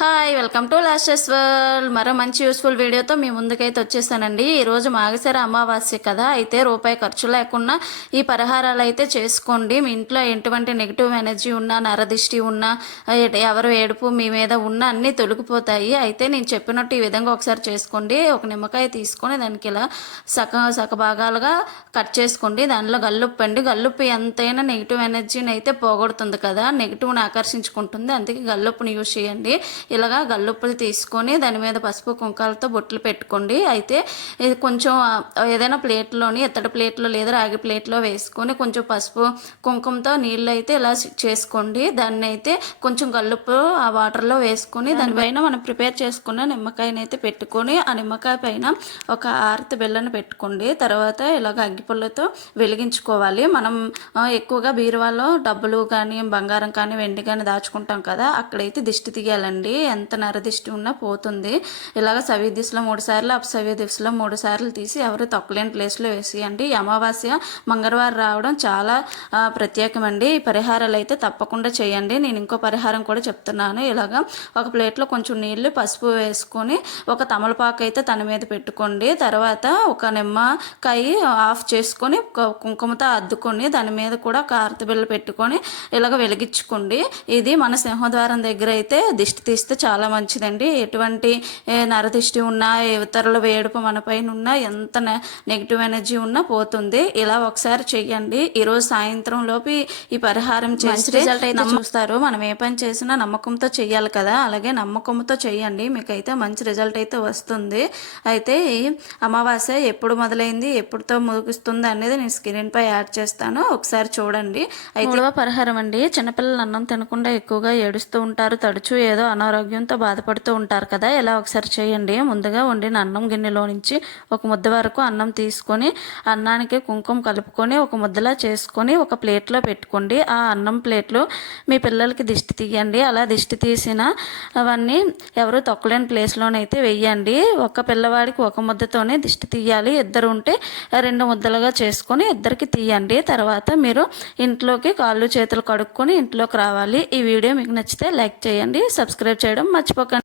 Hi welcome to latest world. మరో మంచి useful వీడియోతో మీ ముందుకైతే వచ్చేసానండి. ఈరోజు మాగశిర అమావాస్య కదా, అయితే రూపాయి ఖర్చు లేకుండా ఈ పరిహారాలు అయితే చేసుకోండి. మీ ఇంట్లో ఎటువంటి నెగిటివ్ ఎనర్జీ ఉన్నా, నరదిష్టి ఉన్నా, ఎవరు ఏడుపు మీ మీద ఉన్నా అన్నీ తొలగిపోతాయి. అయితే నేను చెప్పినట్టు ఈ విధంగా ఒకసారి చేసుకోండి. ఒక నిమ్మకాయ తీసుకొని దానికి ఇలా సగ భాగాలుగా కట్ చేసుకోండి. దానిలో గల్లుప్పు అండి. గల్లుప్పు ఎంతైనా నెగిటివ్ ఎనర్జీని అయితే పోగొడుతుంది కదా, నెగిటివ్ని ఆకర్షించుకుంటుంది. అందుకే గల్లుప్పుని యూజ్ చేయండి. ఇలాగా గల్లుప్పులు తీసుకొని దాని మీద పసుపు కుంకాలతో బొట్లు పెట్టుకోండి. అయితే ఇది కొంచెం ఏదైనా ప్లేట్లోని ఇత్తడి ప్లేట్లో లేదా రాగి ప్లేట్లో వేసుకొని కొంచెం పసుపు కుంకుమతో నీళ్ళు అయితే ఇలా చేసుకోండి. దాన్ని అయితే కొంచెం గల్లుప్పు ఆ వాటర్లో వేసుకొని దానిపైన మనం ప్రిపేర్ చేసుకున్న నిమ్మకాయని అయితే పెట్టుకొని ఆ నిమ్మకాయ పైన ఒక ఆరతి బిళ్ళను పెట్టుకోండి. తర్వాత ఇలాగ అగ్గిపుల్లతో వెలిగించుకోవాలి. మనం ఎక్కువగా బీరువాలో డబ్బులు కానీ బంగారం కానీ వెండి కానీ దాచుకుంటాం కదా, అక్కడైతే దిష్టి తీయాలండి. ఎంత నరదిష్టి ఉన్నా పోతుంది. ఇలాగ సవ్య దిశలో 3 సార్లు, అపసవ్య దిశలో 3 సార్లు తీసి ఎవరు తొక్కలేని ప్లేస్లో వేసేయండి. అమావాస్య మంగళవారం రావడం చాలా ప్రత్యేకమండి. ఈ పరిహారాలు అయితే తప్పకుండా చేయండి. నేను ఇంకో పరిహారం కూడా చెప్తున్నాను. ఇలాగ ఒక ప్లేట్లో కొంచెం నీళ్లు పసుపు వేసుకొని ఒక తమలపాకు అయితే తన మీద పెట్టుకోండి. తర్వాత ఒక నిమ్మకాయ ఆఫ్ చేసుకొని కుంకుమతో అద్దుకొని దాని మీద కూడా ఒక ఆరతి బిళ్ళ పెట్టుకొని ఇలాగ వెలిగించుకోండి. ఇది మన సింహద్వారం దగ్గర అయితే దిష్టి తీస్తే చాలా మంచిదండి. ఎటువంటి నరదిష్టి ఉన్నా, ఇతరుల వేడుపు మన పైన ఉన్నా, ఎంత నెగిటివ్ ఎనర్జీ ఉన్నా పోతుంది. ఇలా ఒకసారి చెయ్యండి. ఈరోజు సాయంత్రం లోపు ఈ పరిహారం చేసి రిజల్ట్ అయితే చూస్తారు. మనం ఏ పని చేసినా నమ్మకంతో చెయ్యాలి కదా, అలాగే నమ్మకంతో చెయ్యండి. మీకైతే మంచి రిజల్ట్ అయితే వస్తుంది. అయితే ఈ అమావాస్య ఎప్పుడు మొదలైంది, ఎప్పుడుతో ముగుస్తుంది అనేది నేను స్క్రీన్ పై యాడ్ చేస్తాను, ఒకసారి చూడండి. అయితే మూడవ పరిహారం అండి. చిన్నపిల్లలు అన్నం తినకుండా ఎక్కువగా ఏడుస్తూ ఉంటారు, తరచూ ఏదో అనారోగ్యంతో బాధపడుతూ ఉంటారు కదా, ఇలా ఒకసారి చేయండి. ముందుగా వండిన అన్నం గిన్నెలో నుంచి ఒక ముద్ద వరకు అన్నం తీసుకొని అన్నానికి కుంకుమ కలుపుకొని ఒక ముద్దలా చేసుకొని ఒక ప్లేట్లో పెట్టుకోండి. ఆ అన్నం ప్లేట్లో మీ పిల్లలకి దిష్టి తీయండి. అలా దిష్టి తీసిన అవన్నీ ఎవరు తొక్కలేని ప్లేస్లోనైతే వెయ్యండి. ఒక పిల్లవాడికి ఒక ముద్దతోనే దిష్టి తీయాలి. ఇద్దరు ఉంటే 2 ముద్దలుగా చేసుకొని ఇద్దరికి తీయండి. తర్వాత మీరు ఇంట్లోకి కాళ్ళు చేతులు కడుక్కొని ఇంట్లోకి రావాలి. ఈ వీడియో మీకు నచ్చితే లైక్ చేయండి, సబ్స్క్రైబ్ చేయడం మర్చిపోకండి.